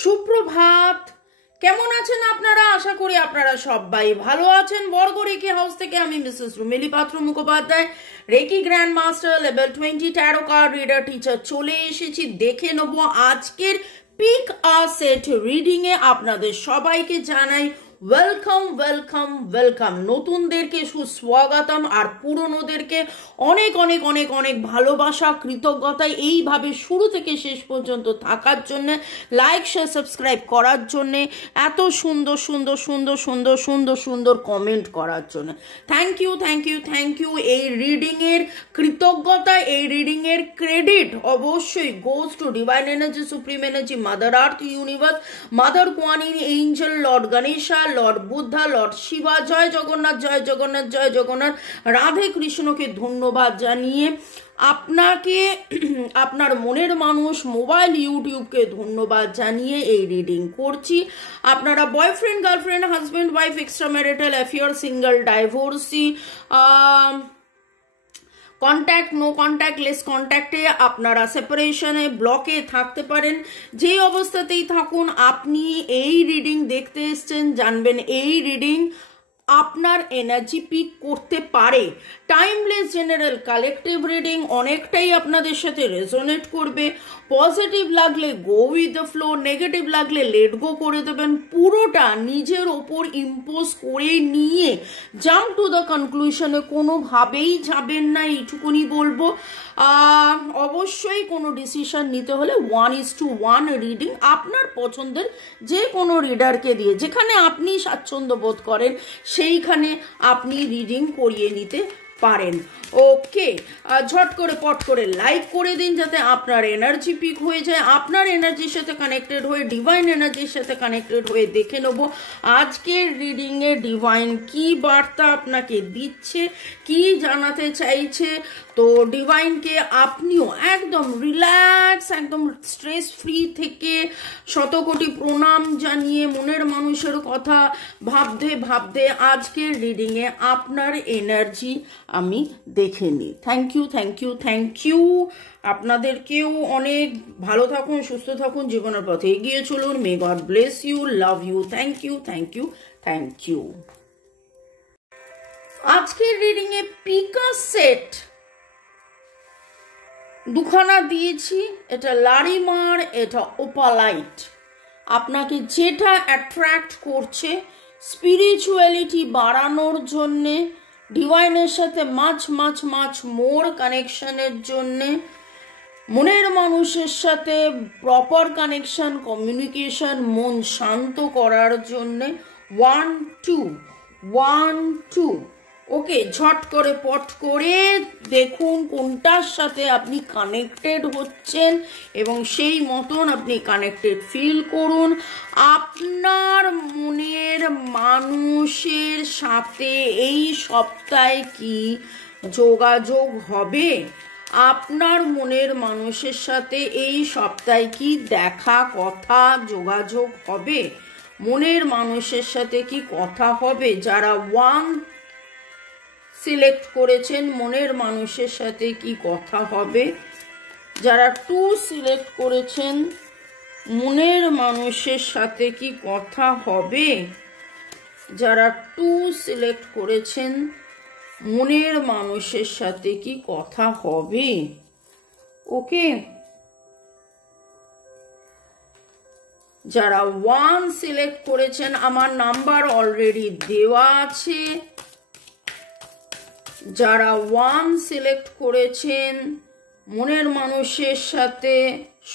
সুপ্রভাত। কেমন আছেন আপনারা? আশা করি আপনারা সবাই ভালো আছেন। বর্গ রেকি হাউস থেকে আমি Mrs Rumeli Patra Mukhopadhyay, reiki grand master level 20 tarot card reader teacher চলে এসেছি। দেখে নেব আজকের পিক আ সেট রিডিং এ। আপনাদের সবাইকে জানাই ওয়েলকাম ওয়েলকাম ওয়েলকাম। নতুনদেরকে সুস্বাগতম আর পুরনোদেরকে অনেক অনেক অনেক অনেক ভালোবাসা, কৃতজ্ঞতা এইভাবে শুরু থেকে শেষ পর্যন্ত থাকার জন্য, লাইক শেয়ার সাবস্ক্রাইব করার জন্যে, এত সুন্দর সুন্দর সুন্দর সুন্দর সুন্দর সুন্দর কমেন্ট করার জন্য thank you thank you thank you. এই রিডিংয়ের কৃতজ্ঞতা, এই রিডিংয়ের ক্রেডিট অবশ্যই goes to divine energy, supreme energy, Mother Earth, universe, mother Kuanyin, angel, Lord Ganesha, Lord Buddha, Lord Shiva. জয় জগন্নাথ, জয় জগন্নাথ, জয় জগন্নাথ। রাধে কৃষ্ণকে ধন্যবাদ জানিয়ে আপনাকে, আপনার মনের মানুষ মোবাইল ইউটিউবকে ধন্যবাদ জানিয়ে এই রিডিং করছি। আপনারা boyfriend, girlfriend, husband, wife, extra marital affair, single, divorcee, contact, no contact, less কন্ট্যাক্টে, আপনারা সেপারেশনে, ব্লকে থাকতে পারেন। যেই অবস্থাতেই থাকুন, আপনি এই রিডিং দেখতে এসছেন, জানবেন এই রিডিং আপনার এনার্জি পিক করতে পারে। টাইমলেস জেনারেল কালেকটিভ রিডিং, অনেকটাই আপনাদের সাথে রেজোনেট করবে। পজিটিভ লাগলে go with the flow, negative লাগলে লেট গো করে দেবেন। পুরোটা নিজের ওপর ইম্পোজ করে নিয়ে জাম্প টু দ্য কনক্লুশনে কোনোভাবেই যাবেন না, এইটুকুনি বলবো। অবশ্যই কোনো ডিসিশন নিতে হলে 1:1 রিডিং আপনার পছন্দের যে কোনো রিডারকে দিয়ে, যেখানে আপনি স্বাচ্ছন্দ্য বোধ করেন সেইখানে আপনি রিডিং করিয়ে নিতে পারেন। ওকে, ঝট করে পট করে লাইক করে দিন যাতে আপনার এনার্জি পিক হয়ে যায়। আপনার এনার্জির সাথে কানেক্টেড হয়ে, ডিভাইন এনার্জির সাথে কানেক্টেড হয়ে দেখে নেব আজকের রিডিংয়ে ডিভাইন কি বার্তা আপনাকে দিচ্ছে, কি জানাতে চাইছে। তো ডিভাইনকে আপনিও একদম রিল্যাক্স, একদম স্ট্রেস ফ্রি থেকে শতকোটি প্রণাম জানিয়ে মনের মানুষের কথা ভাবতে ভাবতে আজকের রিডিংয়ে আপনার এনার্জি আমি দেখে নিই। Thank you thank you thank you. আপনাদেরকেও অনেক ভালো থাকুন, সুস্থ থাকুন, জীবনের পথে এগিয়ে চলুন। May God bless you, love you, thank you thank you thank you. আজকের রিডিংয়ে পিকা সেট দুখানা দিয়েছি। এটা লারিমার, এটা ওপালাইট। আপনাকে যেটা অ্যাট্রাক্ট করছে স্পিরিচুয়ালিটি বাড়ানোর জন্যে, ডিভাইনের সাথে মাছ মাছ মাছ মোর কানেকশনের জন্যে, মনের মানুষের সাথে প্রপার কানেকশন, কমিউনিকেশন, মন শান্ত করার জন্যে 1 2 1 2। ওকে, ঝট করে পট করে দেখুন কোনটার সাথে আপনি কানেক্টেড হচ্ছেন এবং সেই মতন আপনি কানেক্টেড ফিল করুন। আপনার মনের মানুষের সাথে এই সপ্তাহে কি যোগাযোগ হবে? আপনার মনের মানুষের সাথে এই সপ্তাহে কি দেখা, কথা, যোগাযোগ হবে? মনের মানুষের সাথে কি কথা হবে? যারা 1 সিলেক্ট করেছেন, মনের মানুষের সাথে কি কথা হবে? যারা 2 সিলেক্ট করেছেন, মনের মানুষের সাথে কি কথা হবে? যারা 2 সিলেক্ট করেছেন, মনের মানুষের সাথে কি কথা হবে? ওকে, যারা 1 সিলেক্ট করেছেন, আমার নাম্বার অলরেডি দেওয়া আছে। যারা 1 সিলেক্ট করেছেন, মনের মানুষের সাথে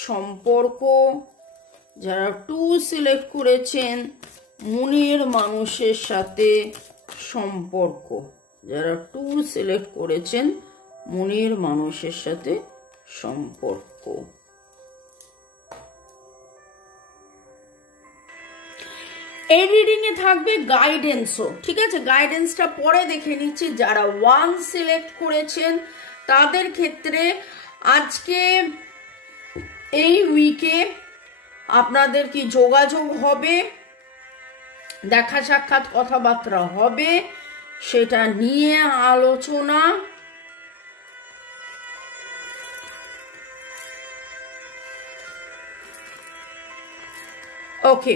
সম্পর্ক। যারা 2 সিলেক্ট করেছেন, মনের মানুষের সাথে সম্পর্ক। যারা 2 সিলেক্ট করেছেন, মনের মানুষের সাথে সম্পর্ক। এই রিডিং এ থাকবে গাইডেন্সও, ঠিক আছে? গাইডেন্সটা পরে দেখে নিচ্ছি। যারা 1 সিলেক্ট করেছেন তাদের ক্ষেত্রে আজকে এই উইকে আপনাদের কি যোগাযোগ হবে, দেখা সাক্ষাৎ, কথাবার্তা হবে, সেটা নিয়ে আলোচনা। ওকে,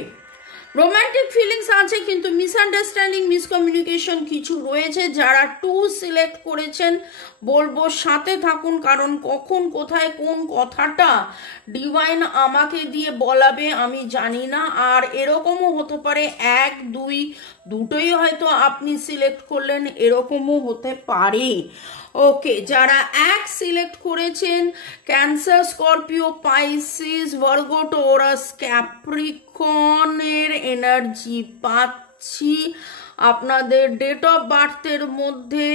রোম্যান্টিক ফিলিংস আছে, কিন্তু মিসআন্ডারস্ট্যান্ডিং, মিসকমিউনিকেশন কিছু রয়েছে। যারা 2 সিলেক্ট করেছেন বলবো সাথে থাকুন, কারণ কখন কোথায় কোন কথাটা ডিভাইন আমাকে দিয়ে বলাবে আমি জানি না। আর এরকমও হতে পারে 1, 2 দুটোই হয়তো আপনি সিলেক্ট করলেন, এরকমও হতে পারে। ওকে, যারা 1 সিলেক্ট করেছেন, Cancer, Scorpio, Pisces, Virgo, Taurus, ক্যাপ্রিকনের এনার্জি পাচ্ছি। আপনাদের ডেট অফ বার্থের মধ্যে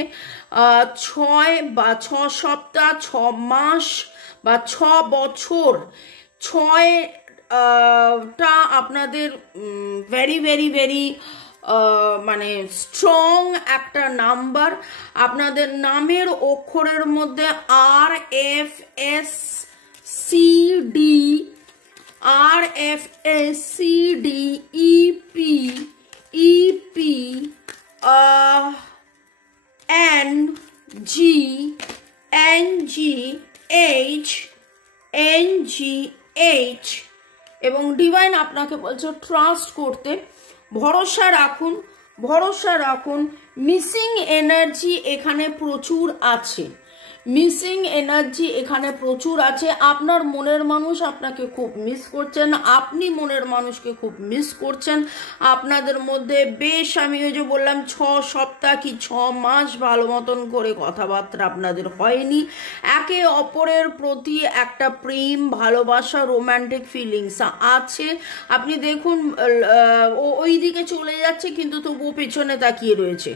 6 বা 6 সপ্তাহ, 6 মাস বা 6 বছর, 6টা আপনাদের ভেরি ভেরি ভেরি মানে স্ট্রং একটা নাম্বার। আপনাদের নামের অক্ষরের মধ্যে RFSCD, RFSCD, EP, NG, NGH এবং ডিভাইন আপনাকে বলছে ট্রাস্ট করতে, ভরসা রাখুন, ভরসা রাখুন। মিসিং এনার্জি এখানে প্রচুর আছে, মিসিং এনার্জি এখানে প্রচুর আছে। আপনার মনের মানুষ আপনাকে খুব মিস করছেন, আপনি মনের মানুষকে খুব মিস করছেন। আপনাদের মধ্যে বেশ, আমি ওই যে বললাম 6 সপ্তাহ কি 6 মাস ভালো মতন করে কথাবার্তা আপনাদের হয়নি। একে অপরের প্রতি একটা প্রেম, ভালোবাসা, রোম্যান্টিক ফিলিংস আছে। আপনি দেখুন ওই দিকে চলে যাচ্ছে কিন্তু তবুও পেছনে তাকিয়ে রয়েছে,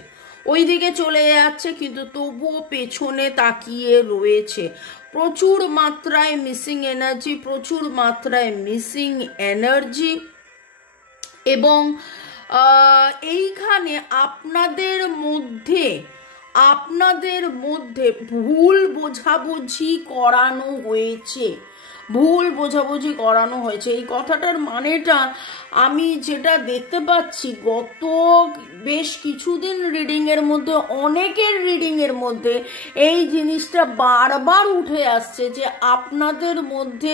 ওই দিকে চলে যাচ্ছে কিন্তু তবুও পেছনে তাকিয়ে রয়েছে। প্রচুর মাত্রায় মিসিং এনার্জি, প্রচুর মাত্রায় মিসিং এনার্জি। এবং এইখানে আপনাদের মধ্যে ভুল বোঝাবুঝি করানো হয়েছে, ভুল বোঝাবুঝি করানো হয়েছে। এই কথাটার মানেটা আমি যেটা দেখতে পাচ্ছি গত বেশ কিছুদিন রিডিংয়ের মধ্যে, অনেকের রিডিংয়ের মধ্যে এই জিনিসটা বারবার উঠে আসছে যে আপনাদের মধ্যে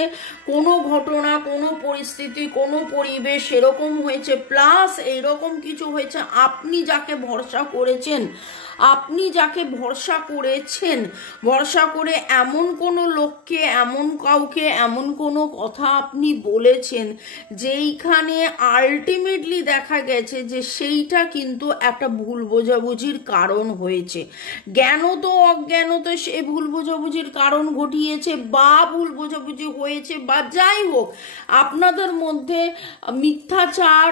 কোনো ঘটনা, কোনো পরিস্থিতি, কোনো পরিবেশ এরকম হয়েছে, প্লাস এইরকম কিছু হয়েছে আপনি যাকে ভরসা করেছেন, আপনি যাকে ভরসা করেছেন, ভরসা করে এমন কোনো লোককে, এমন কাউকে, এমন কোনো কথা আপনি বলেছেন যেইখানে আলটিমেটলি দেখা গেছে যে সেইটা কিন্তু একটা ভুল বোঝাবুঝির কারণ হয়েছে। জ্ঞানত অজ্ঞানত সে ভুল বোঝাবুঝির কারণ ঘটিয়েছে, বা ভুল বোঝাবুঝি হয়েছে, বা যাই হোক আপনাদের মধ্যে মিথ্যাচার,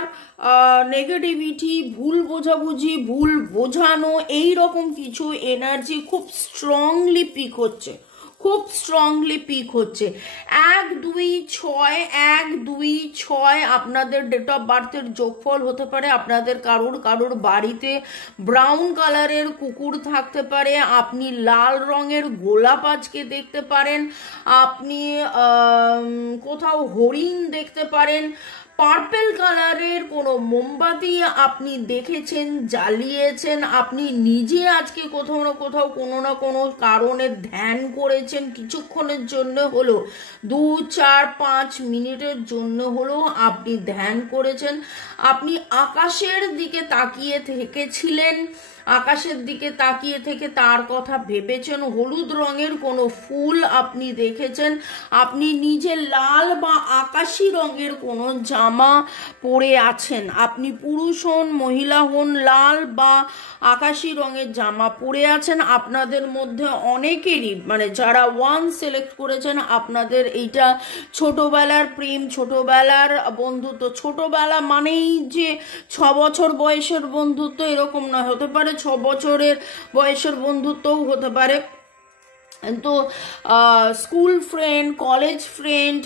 নেগেটিভিটি, ভুল বোঝাবুঝি, ভুল বোঝানো, এই রকম কিছু এনার্জি খুব স্ট্রংলি পিক হচ্ছে, খুব স্ট্রংলি পিক হচ্ছে। 1, 2, 6, 1, 2, 6 আপনাদের ডেট অফ বার্থের যোগফল হতে পারে। আপনাদের কারোর বাড়িতে ব্রাউন কালারের কুকুর থাকতে পারে, আপনি লাল রঙের গোলাপ আজকে দেখতে পারেন, আপনি কোথাও হরিণ দেখতে পারেন, পার্পেল কালারের কোনো মোমবাতি আপনি দেখেছেন, জ্বালিয়েছেন, আপনি নিজে আজকে কোথাও না কোথাও কোনো না কোনো কারণে ধ্যান করেছেন, কিছুক্ষণের জন্য হলো, 2, 4, 5 মিনিটের জন্য হলো আপনি ধ্যান করেছেন। আপনি আকাশের দিকে তাকিয়ে থেকেছিলেন, আকাশের দিকে তাকিয়ে থেকে তার কথা ভেবেছেন, হলুদ রঙের কোনো ফুল আপনি দেখেছেন, আপনি নিজে লাল বা আকাশি রঙের কোনো জামা পরে আছেন, আপনি পুরুষ হন মহিলা হন, লাল বা আকাশি রঙের জামা পরে আছেন। আপনাদের মধ্যে অনেকেরই, মানে যারা 1 সিলেক্ট করেছেন, আপনাদের এইটা ছোটবেলার প্রেম, ছোটবেলার বন্ধুত্ব। ছোটবেলা মানেই যে 6 বছর বয়সের বন্ধুত্ব এরকম নয়, হতে পারে 6 বছরের বয়সের বন্ধুত্বও হতে পারে। তো স্কুল ফ্রেন্ড, কলেজ ফ্রেন্ড,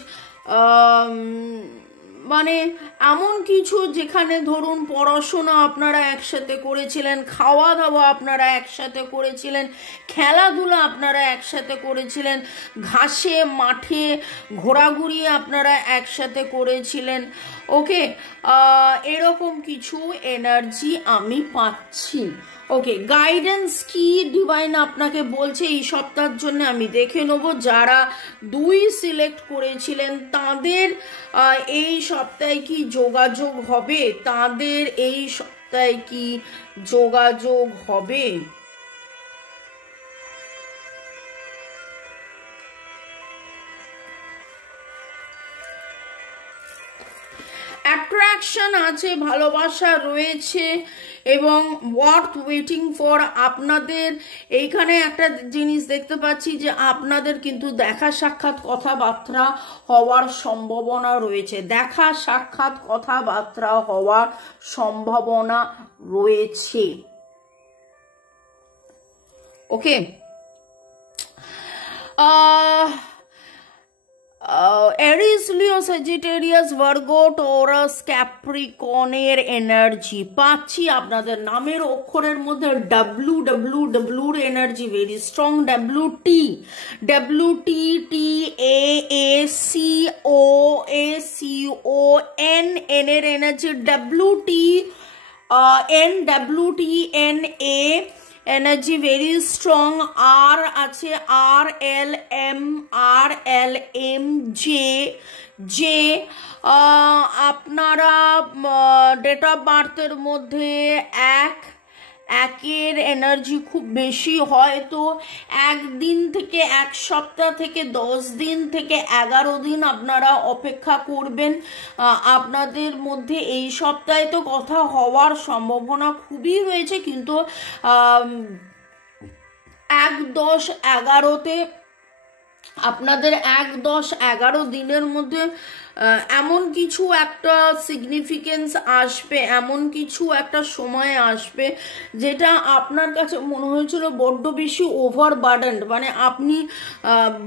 মানে এমন কিছু যেখানে ধরুন পড়াশোনা আপনারা একসাথে করেছিলেন, খাওয়া দাওয়া আপনারা একসাথে করেছিলেন, খেলাধুলা আপনারা একসাথে করেছিলেন, ঘাসে মাঠে ঘোরাঘুরি আপনারা একসাথে করেছিলেন। ওকে, এরকম কিছু এনার্জি আমি পাচ্ছি। ওকে, গাইডেন্স কি ডিভাইন আপনাকে বলছে এই সপ্তাহের জন্য আমি দেখে নেব। যারা 2 সিলেক্ট করেছিলেন তাদের এই সপ্তাহে কি যোগাযোগ হবে, তাদের এই সপ্তাহে কি যোগাযোগ হবে। অ্যাট্রাকশন আছে, ভালোবাসা রয়েছে এবং ওয়ার্থ ওয়েটিং ফর। আপনাদের এইখানে একটা জিনিস দেখতে পাচ্ছি যে আপনাদের কিন্তু দেখা সাক্ষাৎ কথাবার্তা হওয়ার সম্ভাবনা রয়েছে, দেখা সাক্ষাৎ কথাবার্তা হওয়ার সম্ভাবনা রয়েছে। Okay, Aries, Leo, Sagittarius, Virgo, Taurus, ক্যাপ্রিকনের এনার্জি পাচ্ছি। আপনাদের নামের অক্ষরের মধ্যে ডাব্লু ডাব্লু ডাব্লুর energy very strong. W T T A C O N এর energy. W T N A energy very strong. আর আছে আর এল এম জে। আপনারা ডেট অফ বার্থের মধ্যে একের এনার্জি খুব বেশি, হয়তো 1 দিন থেকে 1 সপ্তাহ থেকে 10 দিন থেকে 11 দিন আপনারা অপেক্ষা করবেন। আপনাদের মধ্যে এই সপ্তাহে তো কথা হওয়ার সম্ভাবনা খুবই রয়েছে, কিন্তু 1, 10, 11তে আপনাদের 1, 10, 11 দিনের মধ্যে এমন কিছু একটা সিগনিফিকেন্স আসবে, এমন কিছু একটা সময় আসবে যেটা আপনার কাছে মনে হয়েছিল বড্ড বেশি ওভারবার্ডেন্ড, মানে আপনি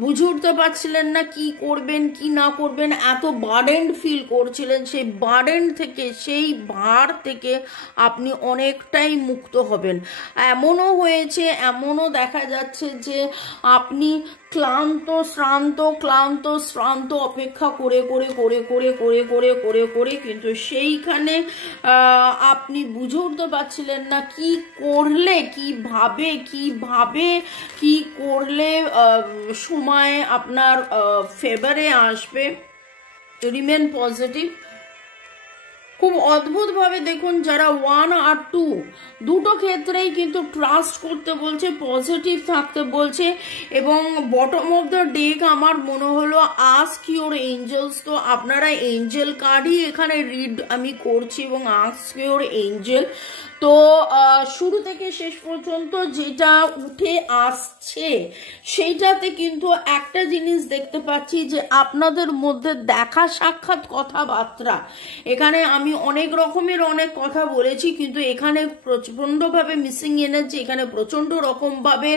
বুঝে উঠতে পারছিলেন না কি করবেন কি না করবেন, এত বার্ডেন্ড ফিল করছিলেন। সেই বার্ডেন্ড থেকে, সেই ভার থেকে আপনি অনেকটাই মুক্ত হবেন। এমনও হয়েছে, এমনও দেখা যাচ্ছে যে আপনি ক্লান্ত শ্রান্ত অপেক্ষা করে করে করে করে করে করে করে করে কিন্তু সেইখানে আপনি বুঝে উঠতে পারছিলেন না কি করলে, কি করলে সময় আপনার ফেভারে আসবে। Remain positive. খুব অদ্ভুতভাবে দেখুন, যারা 1 আর 2 দুটো ক্ষেত্রেই কিন্তু ট্রাস্ট করতে বলছে, পজিটিভ থাকতে বলছে। এবং বটম অফ দ্য ডেক আমার মনে হলো আস্ক ইউর এঞ্জেলস। তো আপনারা এঞ্জেল কার্ডই এখানে রিড আমি করছি এবং আস্ক ইউর এঞ্জেল। তো শুরু থেকে শেষ পর্যন্ত যেটা উঠে আসছে সেইটাতে কিন্তু একটা জিনিস দেখতে পাচ্ছি যে আপনাদের মধ্যে দেখা সাক্ষাৎ কথাবার্তা, এখানে আমি অনেক রকমের অনেক কথা বলেছি, কিন্তু এখানে প্রচন্ডভাবে মিসিং এনার্জি, এখানে প্রচন্ড রকমভাবে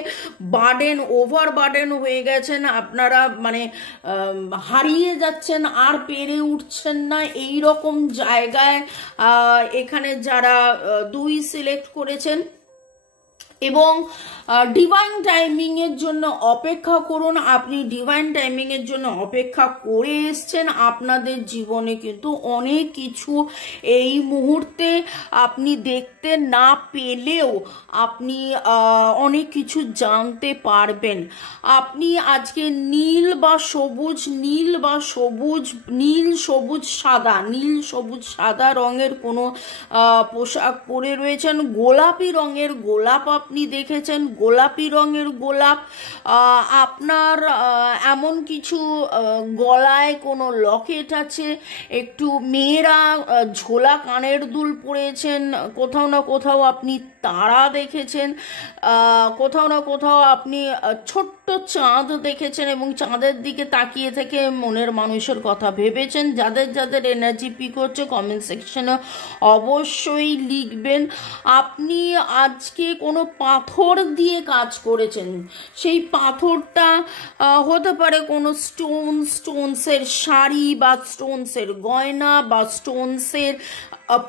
ওভার বার্ডেন হয়ে গেছেন আপনারা, মানে হারিয়ে যাচ্ছেন, আর পেরে উঠছেন না এই রকম জায়গায় এখানে যারা 2 সিলেক্ট করেছেন। এবং ডিভাইন টাইমিং এর জন্য অপেক্ষা করুন। আপনি ডিভাইন টাইমিং এর জন্য অপেক্ষা করে এসছেন। আপনাদের জীবনে কিন্তু অনেক কিছু এই মুহূর্তে আপনি দেখতে না পেলেও আপনি অনেক কিছু জানতে পারবেন। আপনি আজকে নীল সবুজ সাদা রঙের কোনো পোশাক পরে রয়েছেন। গোলাপি রঙের গোলাপ আপনি দেখেছেন, গোলাপি রঙের গোলাপ। আপনার এমন কিছু গলায় কোনো লকেট আছে, একটু মেয়েরা ঝোলা কানের দুল পরেছেন, কোথাও না কোথাও আপনি তারা দেখেছেন, কোথাও না কোথাও আপনি ছোট্ট চাঁদ দেখেছেন এবং চাঁদের দিকে তাকিয়ে থেকে মনের মানুষের কথা ভেবেছেন। যাদের যাদের এনার্জি পিক হচ্ছে কমেন্ট সেকশনে অবশ্যই লিখবেন। আপনি আজকে কোনো পাথর দিয়ে কাজ করেছেন, সেই পাথরটা হতে পারে কোনো স্টোনসের শাড়ি বা স্টোনসের গয়না বা স্টোনসের,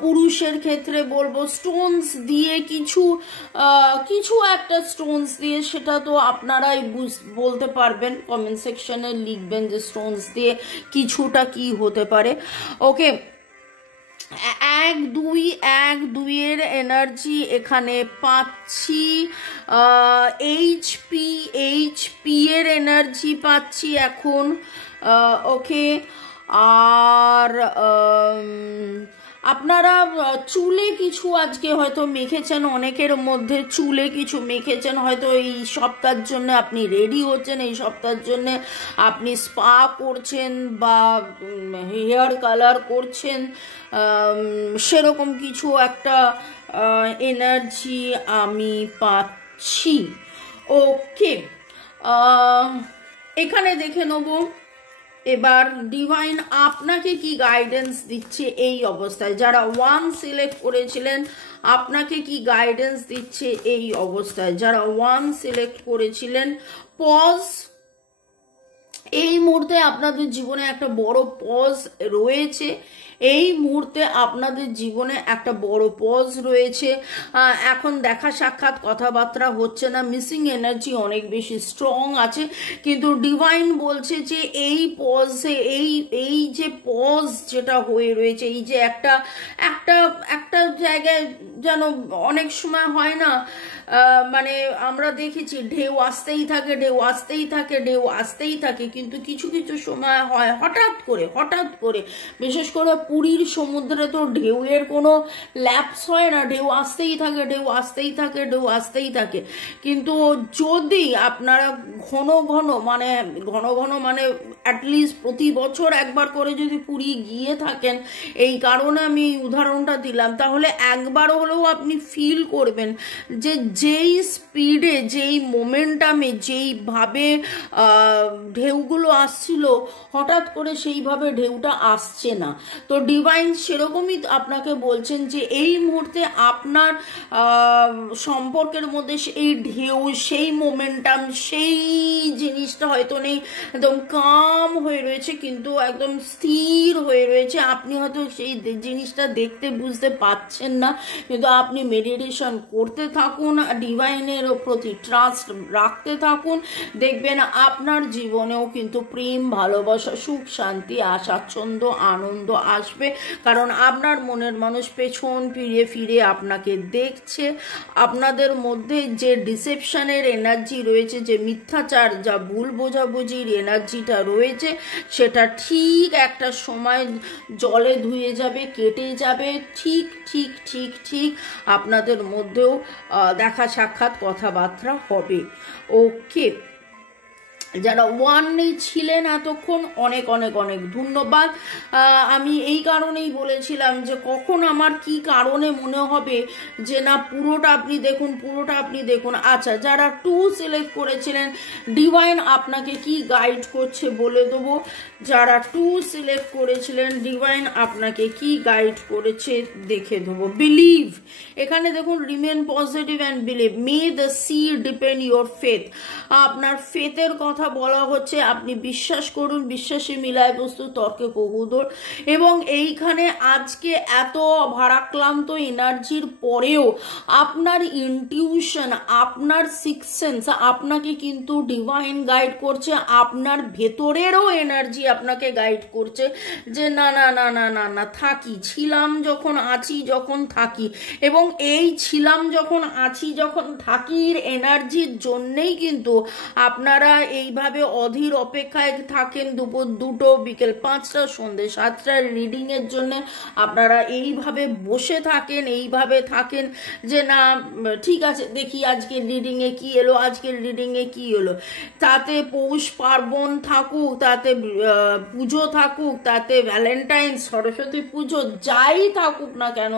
পুরুষের ক্ষেত্রে বলবো স্টোনস দিয়ে কিছু একটা স্টোনস দিয়ে, সেটা তো আপনারাই বলতে পারবেন, কমেন্ট সেকশনে লিখবেন যে স্টোনস দিয়ে কিছুটা কি হতে পারে। ওকে, এক দুইয়ের এনার্জি এখানে পাচ্ছি। এইচপি এর এনার্জি পাচ্ছি এখন। ওকে, আর আপনারা চুলে কিছু আজকে হয়তো মেখেছেন, অনেকের মধ্যে চুলে কিছু মেখেছেন, হয়তো এই সপ্তাহের জন্য আপনি রেডি হচ্ছেন, এই সপ্তাহের জন্য আপনি স্পা করছেন বা হেয়ার কালার করছেন, সেরকম কিছু একটা এনার্জি আমি পাচ্ছি। ওকে, এখানে দেখে নেব এবার ডিভাইন আপনাকে কি গাইডেন্স দিচ্ছে এই অবস্থায়। যারা 1 সিলেক্ট করেছিলেন আপনাকে কি গাইডেন্স দিচ্ছে এই অবস্থায়। যারা 1 সিলেক্ট করেছিলেন, পজ। এই মুহূর্তে আপনাদের জীবনে একটা বড় পজ রয়েছে। এই মুহূর্তে আপনাদের জীবনে একটা বড় পজ রয়েছে। এখন দেখা সাক্ষাৎ কথাবার্তা হচ্ছে না, মিসিং এনার্জি অনেক বেশি স্ট্রং আছে, কিন্তু ডিভাইন বলছে যে এই পজে এই যে পজ যেটা হয়ে রয়েছে, এই যে একটা জায়গায় যেন অনেক সময় হয় না, মানে আমরা দেখেছি ঢেউ আসতেই থাকে, ঢেউ আসতেই থাকে, ঢেউ আসতেই থাকে, কিন্তু কিছু কিছু সময় হয় হঠাৎ করে, বিশেষ করে পুরীর সমুদ্রে তো ঢেউয়ের কোনো ল্যাপস হয় না, ঢেউ আসতেই থাকে, ঢেউ আসতেই থাকে, ঢেউ আসতেই থাকে। কিন্তু যদি আপনারা ঘন ঘন মানে অ্যাটলিস্ট প্রতি বছর একবার করে যদি পুরী গিয়ে থাকেন, এই কারণে আমি উদাহরণটা দিলাম, তাহলে একবার হলেও আপনি ফিল করবেন যে যেই স্পিডে, যেই মোমেন্টামে, যেইভাবে ঢেউগুলো আসছিল, হঠাৎ করে সেইভাবে ঢেউটা আসছে না। তো ডিভাইন সেরকমই আপনাকে বলছেন যে এই মুহূর্তে আপনার সম্পর্কের মধ্যে সেই ঢেউ, সেই মোমেন্টাম, সেই জিনিসটা হয়তো নেই, একদম কাম হয়ে রয়েছে, কিন্তু একদম স্থির হয়ে রয়েছে। আপনি হয়তো সেই জিনিসটা দেখতে বুঝতে পাচ্ছেন না, কিন্তু আপনি মেডিটেশন করতে থাকুন, ডিভাইনের প্রতি ট্রাস্ট রাখতে থাকুন, দেখবেন আপনার জীবনেও কিন্তু প্রেম, ভালোবাসা, সুখ, শান্তি, স্বাচ্ছন্দ্য, আনন্দ আসবে। কারণ আপনার মনের মানুষ পেছন ফিরে আপনাকে দেখছে। আপনাদের মধ্যে যে ডিসেপশনের এনার্জি রয়েছে, যে মিথ্যাচার, যা ভুল বোঝাবুঝির এনার্জিটা রয়েছে, সেটা ঠিক একটা সময় জলে ধুয়ে যাবে, কেটে যাবে। ঠিক ঠিক ঠিক ঠিক আপনাদের মধ্যেও দেখা সাক্ষাৎ কথাবার্তা হবে। ওকে, যারা 1 ছিলেন এতক্ষণ অনেক অনেক অনেক ধন্যবাদ। আমি এই কারণেই বলেছিলাম যে কখন আমার কি কারণে মনে হবে যে না পুরোটা আপনি দেখুন। আচ্ছা, যারা 2 সিলেক্ট করেছিলেন, ডিভাইন আপনাকে কি গাইড করছে বলে দেবো। যারা 2 সিলেক্ট করেছিলেন, ডিভাইন আপনাকে কি গাইড করেছে দেখে দেবো। বিলিভ, এখানে দেখুন, remain positive and believe, May the sea depend your faith. আপনার ফেথের কথা বলা হচ্ছে, আপনি বিশ্বাস করুন, বিশ্বাসে মিলায় বস্তু, তর্কে বহুদূর। এবং এইখানে আজকে এত ভারাক্রান্ত এনার্জির পরেও আপনার ইনটিউশন, আপনার সিক্স সেন্স আপনাকে কিন্তু ডিভাইন গাইড করছে। আপনার ভেতরেরও এনার্জি আপনাকে গাইড করছে যে না না না না না না থাকি, ছিলাম যখন, আছি যখন, থাকি। এবং এই ছিলাম যখন, আছি যখন, থাকির এনার্জির জন্যেই কিন্তু আপনারা এইভাবে অধীর অপেক্ষায় থাকেন। দুপুর 2টো, বিকেল 5টা, সন্ধ্যে 7টার রিডিংয়ের জন্য আপনারা এইভাবে বসে থাকেন, এইভাবে থাকেন যে না ঠিক আছে, দেখি আজকের রিডিংয়ে কি এলো, আজকের রিডিংয়ে কি এলো। তাতে পৌষ পার্বণ থাকুক, তাতে পুজো থাকুক, তাতে ভ্যালেন্টাইন, সরস্বতী পুজো, যাই থাকুক না কেন,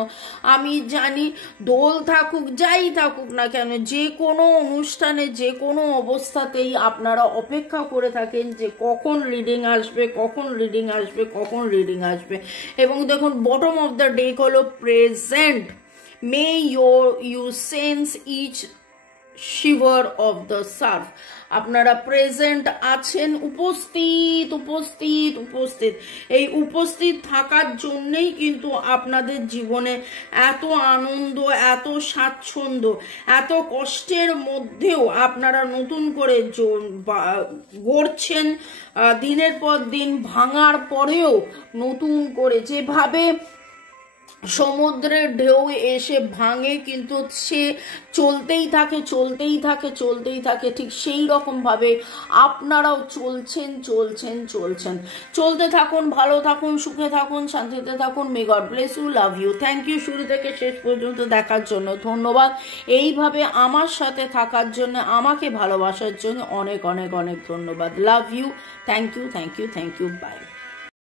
আমি জানি দোল থাকুক, যাই থাকুক না কেন, যে কোনো অনুষ্ঠানে, যে কোনো অবস্থাতেই আপনারা অপেক্ষা করে থাকেন যে কখন রিডিং আসবে, কখন রিডিং আসবে, কখন রিডিং আসবে। এবং দেখুন, বটম অফ দ্য ডেক হলো present. May you sense each shiver of the surf. আপনারা প্রেজেন্ট আছেন, উপস্থিত উপস্থিত উপস্থিত। এই উপস্থিত থাকার জন্যেই কিন্তু আপনাদের জীবনে এত আনন্দ, এত স্বাচ্ছন্দ্য, এত কষ্টের মধ্যেও আপনারা নতুন করে গড়ছেন। দিনের পর দিন ভাঙার পরেও নতুন করে যেভাবে সমুদ্রের ঢেউ এসে ভাঙে কিন্তু সে চলতেই থাকে চলতেই থাকে চলতেই থাকে, ঠিক সেই রকমভাবে আপনারাও চলছেন চলছেন চলছেন। চলতে থাকুন, ভালো থাকুন, সুখে থাকুন, শান্তিতে থাকুন। May God bless you, love you, thank you শুরু থেকে শেষ পর্যন্ত দেখার জন্য ধন্যবাদ। এইভাবে আমার সাথে থাকার জন্য, আমাকে ভালোবাসার জন্য অনেক অনেক অনেক ধন্যবাদ। Love you, thank you, thank you, thank you, by.